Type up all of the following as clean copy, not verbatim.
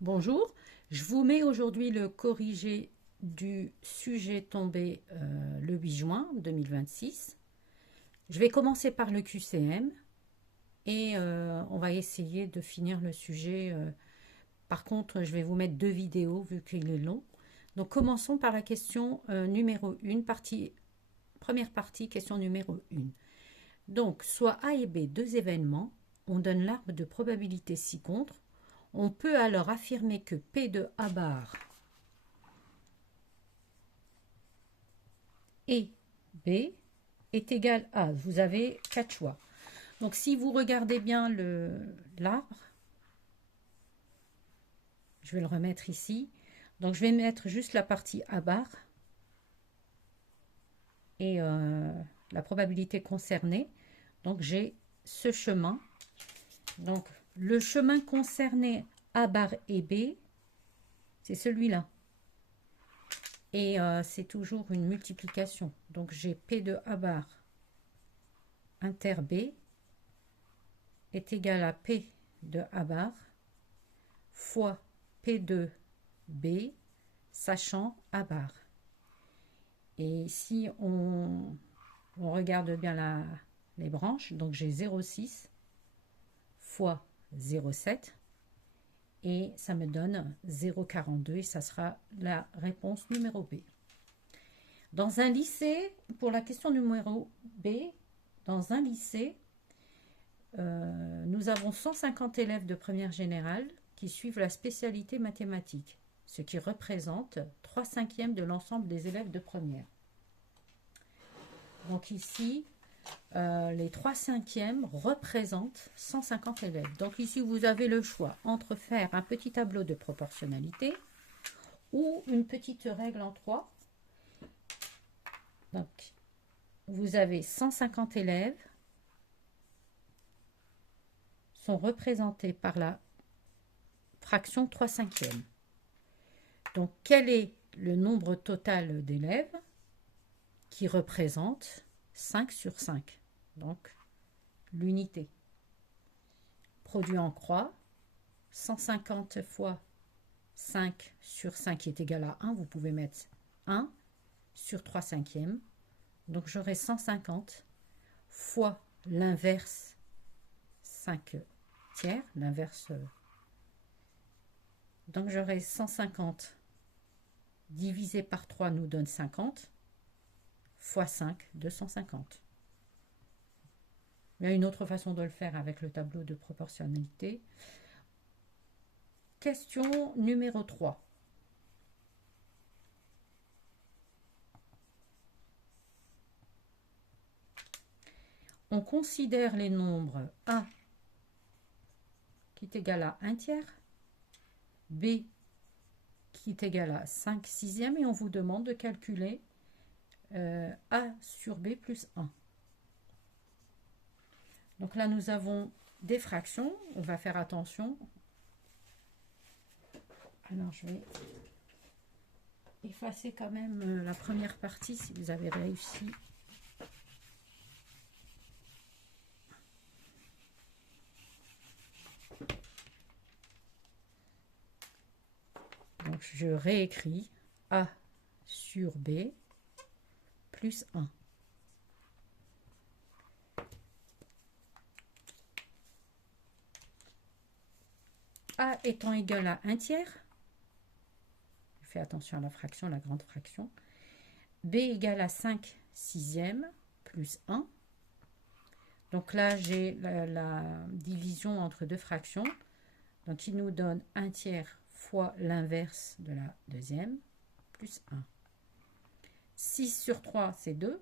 Bonjour, je vous mets aujourd'hui le corrigé du sujet tombé le 8 juin 2026. Je vais commencer par le QCM et on va essayer de finir le sujet. Par contre, je vais vous mettre deux vidéos vu qu'il est long. Donc commençons par la question numéro 1, première partie, question numéro 1. Donc, soit A et B, deux événements, on donne l'arbre de probabilité ci-contre. On peut alors affirmer que P de A bar et B est égal à, vous avez quatre choix. Donc si vous regardez bien l'arbre, je vais le remettre ici. Donc je vais mettre juste la partie A bar et la probabilité concernée. Donc j'ai ce chemin. Donc le chemin concerné A bar et B, c'est celui-là. Et c'est toujours une multiplication. Donc j'ai P de A bar inter B est égal à P de A bar fois P de B, sachant A bar. Et si on regarde bien les branches, donc j'ai 0,6 fois 0,7 et ça me donne 0,42 et ça sera la réponse numéro B. Dans un lycée, pour la question numéro B, dans un lycée, nous avons 150 élèves de première générale qui suivent la spécialité mathématiques, ce qui représente 3/5 de l'ensemble des élèves de première. Donc ici, les 3/5 représentent 150 élèves. Donc ici, vous avez le choix entre faire un petit tableau de proportionnalité ou une petite règle en 3. Donc, vous avez 150 élèves sont représentés par la fraction 3/5. Donc, quel est le nombre total d'élèves qui représente 5 sur 5? Donc, l'unité. Produit en croix, 150 fois 5 sur 5 est égal à 1. Vous pouvez mettre 1 sur 3/5. Donc, j'aurai 150 fois l'inverse 5 tiers, l'inverse. Donc, j'aurai 150 divisé par 3 nous donne 50, fois 5, 250. Il y a une autre façon de le faire avec le tableau de proportionnalité. Question numéro 3. On considère les nombres A qui est égal à 1 tiers, B qui est égal à 5/6 et on vous demande de calculer A sur B plus 1. Donc là, nous avons des fractions. On va faire attention. Alors, je vais effacer quand même la première partie si vous avez réussi. Donc, je réécris A sur B plus 1. A étant égal à 1 tiers, fais attention à la fraction, la grande fraction, B égale à 5/6 plus 1. Donc là, j'ai la division entre deux fractions. Donc, il nous donne 1 tiers fois l'inverse de la deuxième, plus 1. 6 sur 3, c'est 2.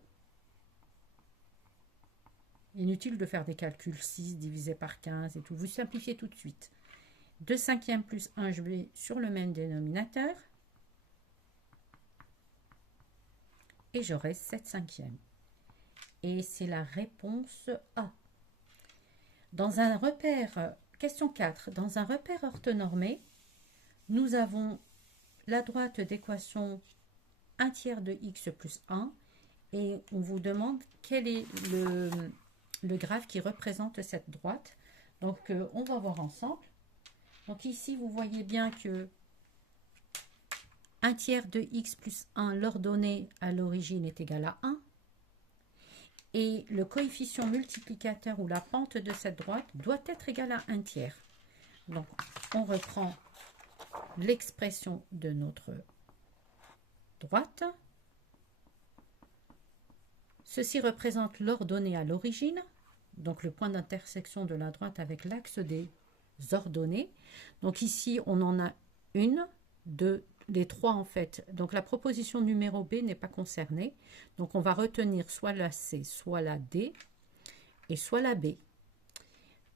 Inutile de faire des calculs. 6 divisé par 15 et tout. Vous simplifiez tout de suite. 2/5 plus 1, je vais sur le même dénominateur. Et j'aurai 7/5. Et c'est la réponse A. Dans un repère, question 4, dans un repère orthonormé, nous avons la droite d'équation 1 tiers de x plus 1 et on vous demande quel est le graphe qui représente cette droite. Donc, on va voir ensemble. Donc ici, vous voyez bien que 1 tiers de x plus 1, l'ordonnée à l'origine est égal à 1. Et le coefficient multiplicateur ou la pente de cette droite doit être égal à 1 tiers. Donc, on reprend l'expression de notre droite. Ceci représente l'ordonnée à l'origine, donc le point d'intersection de la droite avec l'axe des ordonnées. Donc ici, on en a une, deux, les trois en fait. Donc la proposition numéro B n'est pas concernée. Donc on va retenir soit la C, soit la D et soit la B.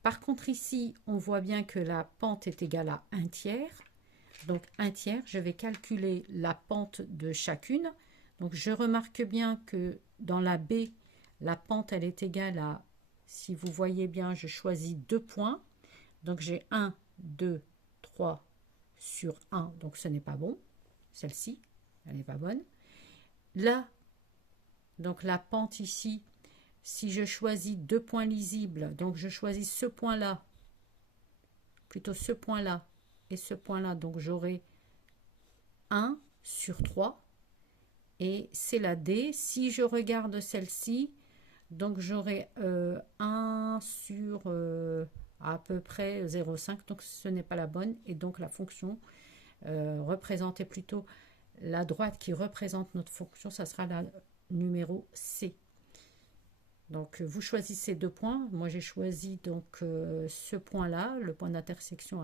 Par contre ici, on voit bien que la pente est égale à 1 tiers. Donc 1 tiers, je vais calculer la pente de chacune. Donc je remarque bien que dans la B, la pente elle est égale à, si vous voyez bien, je choisis 2 points. Donc j'ai 1, 2, 3 sur 1, donc ce n'est pas bon. Celle-ci, elle n'est pas bonne. Là, donc la pente ici, si je choisis 2 points lisibles, donc je choisis ce point-là, plutôt ce point-là et ce point-là, donc j'aurai 1 sur 3. Et c'est la D. Si je regarde celle-ci, donc j'aurai 1 sur à peu près 0,5, donc ce n'est pas la bonne. Et donc la fonction représentée plutôt, la droite qui représente notre fonction, ça sera la numéro C. Donc vous choisissez 2 points. Moi j'ai choisi donc ce point-là, le point d'intersection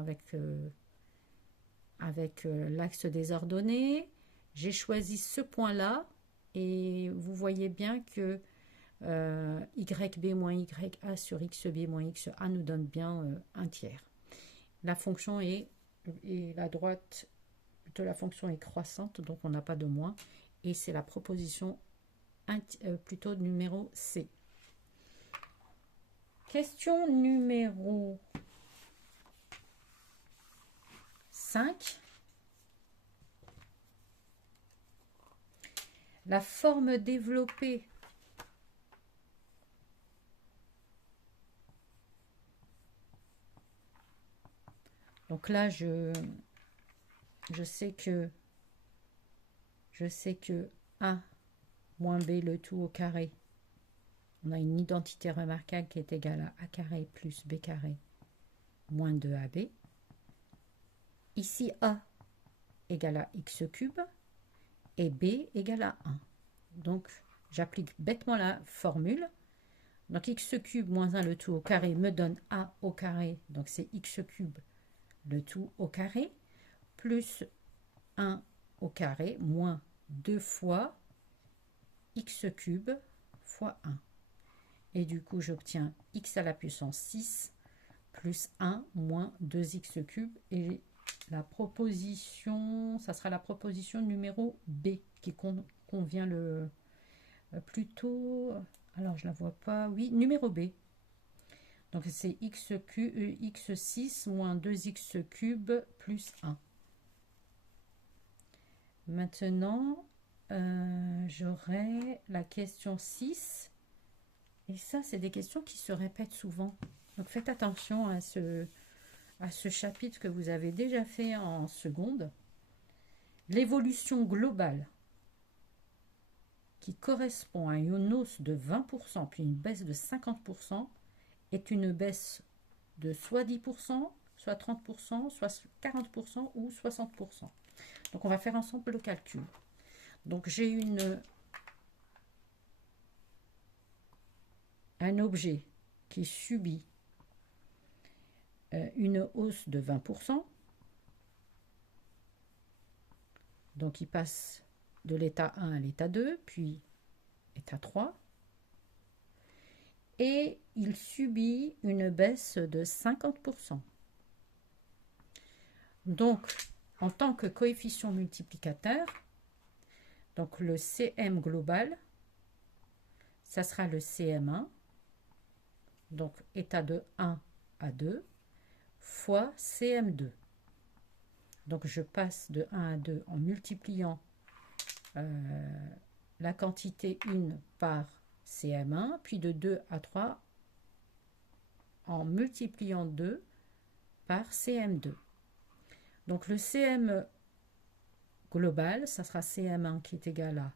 avec l'axe des ordonnées. J'ai choisi ce point-là et vous voyez bien que YB moins YA sur XB moins XA nous donne bien 1 tiers. La fonction est, et la droite de la fonction est croissante, donc on n'a pas de moins. Et c'est la proposition plutôt numéro C. Question numéro 5. La forme développée donc là je sais que A moins B le tout au carré, on a une identité remarquable qui est égale à A carré plus B carré moins 2AB. Ici A égale à X cube et B égale à 1. Donc, j'applique bêtement la formule. Donc, x cube moins 1 le tout au carré me donne A au carré. Donc, c'est x cube le tout au carré plus 1 au carré moins 2 fois x cube fois 1. Et du coup, j'obtiens x à la puissance 6 plus 1 moins 2x cube. Et la proposition, ça sera la proposition numéro B qui convient le plutôt, alors je la vois pas, oui, numéro B. Donc c'est x6 moins 2x cube plus 1. Maintenant, j'aurai la question 6. Et ça, c'est des questions qui se répètent souvent. Donc faites attention à ce chapitre que vous avez déjà fait en seconde. L'évolution globale qui correspond à une hausse de 20% puis une baisse de 50% est une baisse de soit 10%, soit 30%, soit 40% ou 60%. Donc on va faire ensemble le calcul. Donc j'ai un objet qui subit une hausse de 20%. Donc il passe de l'état 1 à l'état 2, puis état 3. Et il subit une baisse de 50%. Donc, en tant que coefficient multiplicateur, donc le CM global, ça sera le CM1, donc état de 1 à 2, fois CM2. Donc je passe de 1 à 2 en multipliant la quantité 1 par CM1, puis de 2 à 3 en multipliant 2 par CM2. Donc le CM global, ça sera CM1 qui est égal à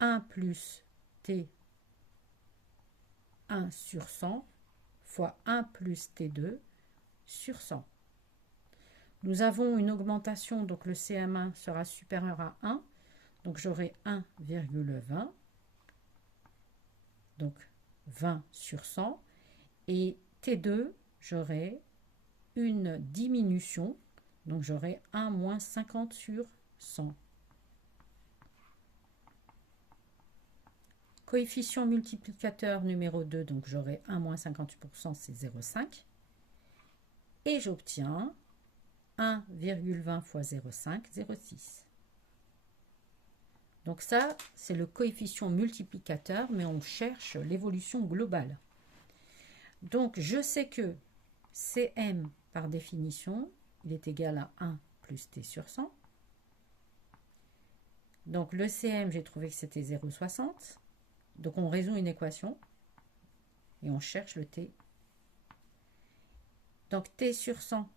1 plus T1 sur 100 fois 1 plus T2 sur 100. Nous avons une augmentation, donc le CM1 sera supérieur à 1, donc j'aurai 1,20, donc 20 sur 100, et T2, j'aurai une diminution, donc j'aurai 1 moins 50 sur 100. Coefficient multiplicateur numéro 2, donc j'aurai 1 moins 58%, c'est 0,5. Et j'obtiens 1,20 fois 0,5, 0,6. Donc ça, c'est le coefficient multiplicateur, mais on cherche l'évolution globale. Donc je sais que Cm, par définition, il est égal à 1 plus T sur 100. Donc le Cm, j'ai trouvé que c'était 0,60. Donc on résout une équation et on cherche le T. Donc T sur 100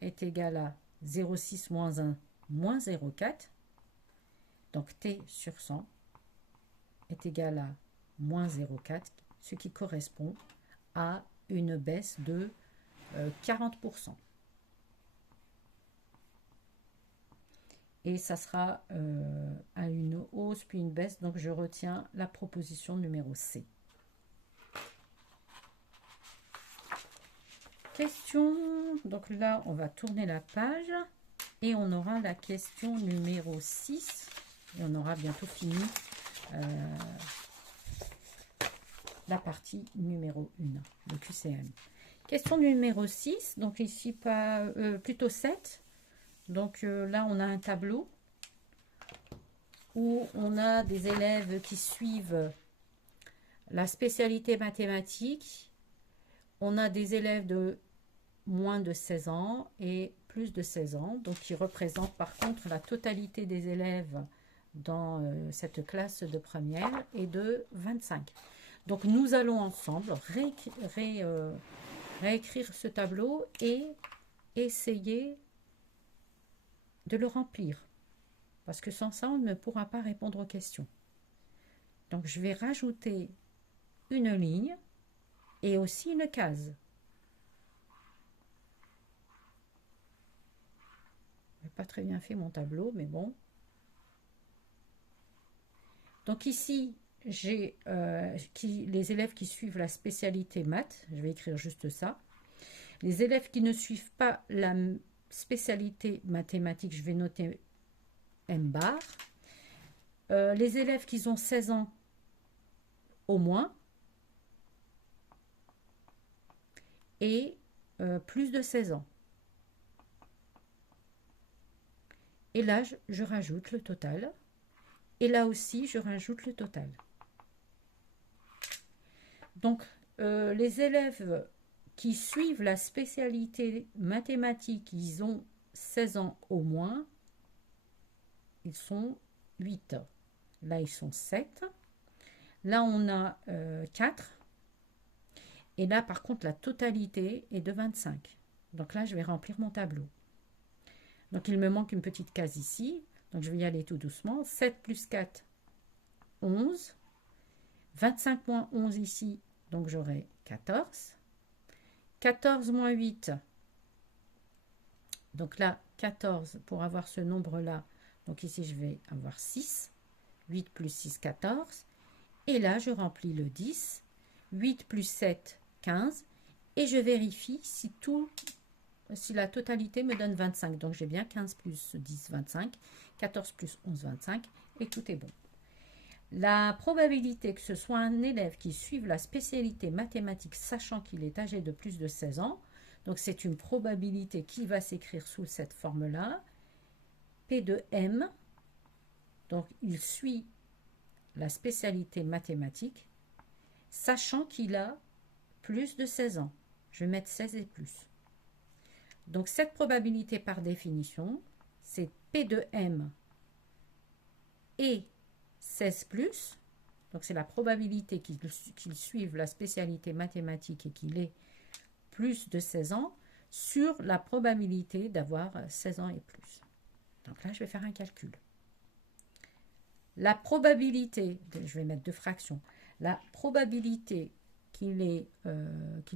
est égal à 0,6 moins 1 moins 0,4. Donc T sur 100 est égal à moins 0,4, ce qui correspond à une baisse de 40%. Et ça sera à une hausse puis une baisse, donc je retiens la proposition numéro C. Question, donc là on va tourner la page et on aura la question numéro 6 et on aura bientôt fini la partie numéro 1, le QCM. Question numéro 6, donc ici plutôt 7. Donc là, on a un tableau où on a des élèves qui suivent la spécialité mathématiques. On a des élèves de moins de 16 ans et plus de 16 ans, donc qui représentent par contre la totalité des élèves dans cette classe de première et de 25. Donc nous allons ensemble réécrire ce tableau et essayer de le remplir, parce que sans ça, on ne pourra pas répondre aux questions. Donc, je vais rajouter une ligne et aussi une case. Je n'ai pas très bien fait mon tableau, mais bon. Donc ici, j'ai les élèves qui suivent la spécialité maths. Je vais écrire juste ça. Les élèves qui ne suivent pas la spécialité mathématique, je vais noter M bar. Les élèves qui ont 16 ans au moins et plus de 16 ans. Et là, je rajoute le total. Et là aussi, je rajoute le total. Donc, les élèves qui suivent la spécialité mathématique, ils ont 16 ans au moins, ils sont 8. Là, ils sont 7. Là, on a 4. Et là, par contre, la totalité est de 25. Donc là, je vais remplir mon tableau. Donc, il me manque une petite case ici. Donc, je vais y aller tout doucement. 7 plus 4, 11. 25 moins 11 ici, donc j'aurai 14. 14 moins 8, donc là, 14, pour avoir ce nombre-là, donc ici, je vais avoir 6. 8 plus 6, 14. Et là, je remplis le 10. 8 plus 7, 15. Et je vérifie si la totalité me donne 25. Donc, j'ai bien 15 plus 10, 25. 14 plus 11, 25. Et tout est bon. La probabilité que ce soit un élève qui suive la spécialité mathématique sachant qu'il est âgé de plus de 16 ans, donc c'est une probabilité qui va s'écrire sous cette forme-là, P de M, donc il suit la spécialité mathématique, sachant qu'il a plus de 16 ans. Je vais mettre 16 et plus. Donc cette probabilité par définition, c'est P de M et 16 plus, donc c'est la probabilité qu'il suive la spécialité mathématique et qu'il ait plus de 16 ans, sur la probabilité d'avoir 16 ans et plus. Donc là, je vais faire un calcul. La probabilité, je vais mettre deux fractions, la probabilité qu'il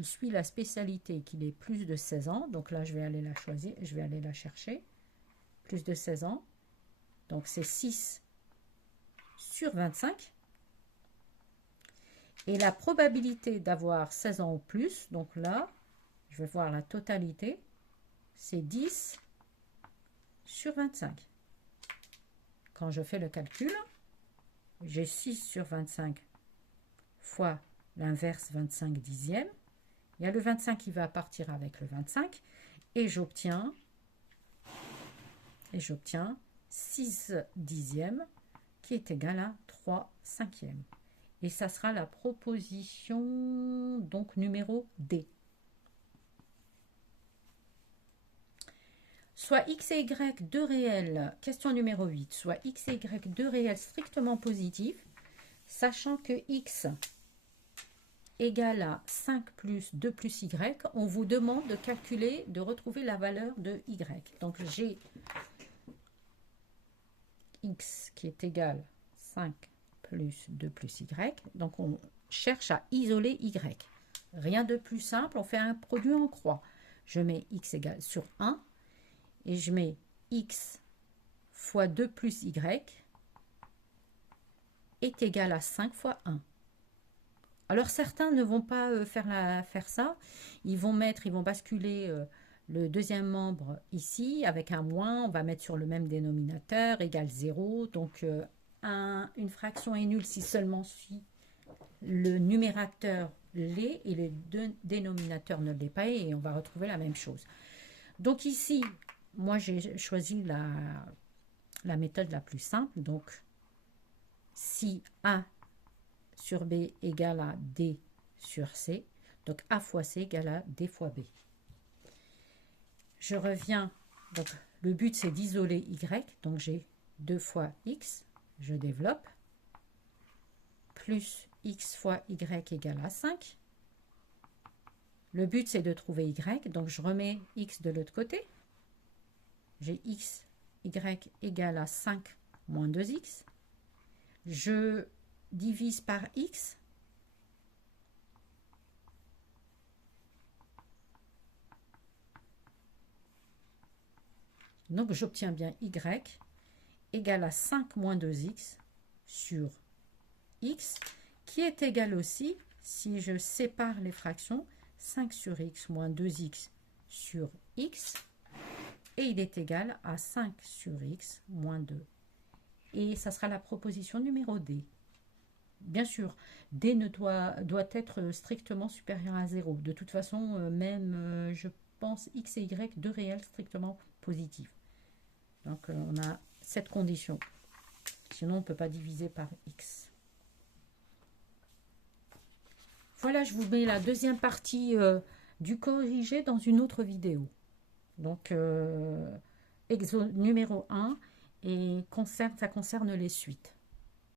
suit la spécialité, qu'il ait plus de 16 ans, donc là, je vais aller la choisir, je vais aller la chercher, plus de 16 ans, donc c'est 6 sur 25. Et la probabilité d'avoir 16 ans ou plus, donc là, je vais voir la totalité, c'est 10 sur 25. Quand je fais le calcul, j'ai 6 sur 25 fois l'inverse 25 dixièmes. Il y a le 25 qui va partir avec le 25 et j'obtiens 6 dixièmes qui est égal à 3 cinquièmes. Et ça sera la proposition donc numéro D. Soit x et y deux réels, question numéro 8, soit x et y deux réels strictement positifs, sachant que x égale à 5 plus 2 plus y, on vous demande de calculer, de retrouver la valeur de y. Donc j'ai x qui est égal à 5 plus 2 plus y, donc on cherche à isoler y. Rien de plus simple, on fait un produit en croix. Je mets x égale sur 1, et je mets x fois 2 plus y est égal à 5 fois 1. Alors certains ne vont pas faire ça, ils vont basculer le deuxième membre ici avec un moins, on va mettre sur le même dénominateur, égale 0, donc une fraction est nulle si seulement si le numérateur l'est et le dénominateur ne l'est pas, et on va retrouver la même chose. Donc ici, moi, j'ai choisi la méthode la plus simple. Donc, si A sur B égale à D sur C, donc A fois C égale à D fois B. Je reviens, donc le but c'est d'isoler Y, donc j'ai 2 fois X, je développe, plus X fois Y égale à 5. Le but c'est de trouver Y, donc je remets X de l'autre côté. J'ai x, y égale à 5 moins 2x. Je divise par x. Donc j'obtiens bien y égale à 5 moins 2x sur x, qui est égal aussi, si je sépare les fractions, 5 sur x moins 2x sur x, et il est égal à 5 sur x moins 2. Et ça sera la proposition numéro D. Bien sûr, D doit être strictement supérieur à 0. De toute façon, même, je pense, x et y, deux réels strictement positifs. Donc, on a cette condition. Sinon, on ne peut pas diviser par x. Voilà, je vous mets la deuxième partie du corrigé dans une autre vidéo. Donc, numéro 1, et ça concerne les suites.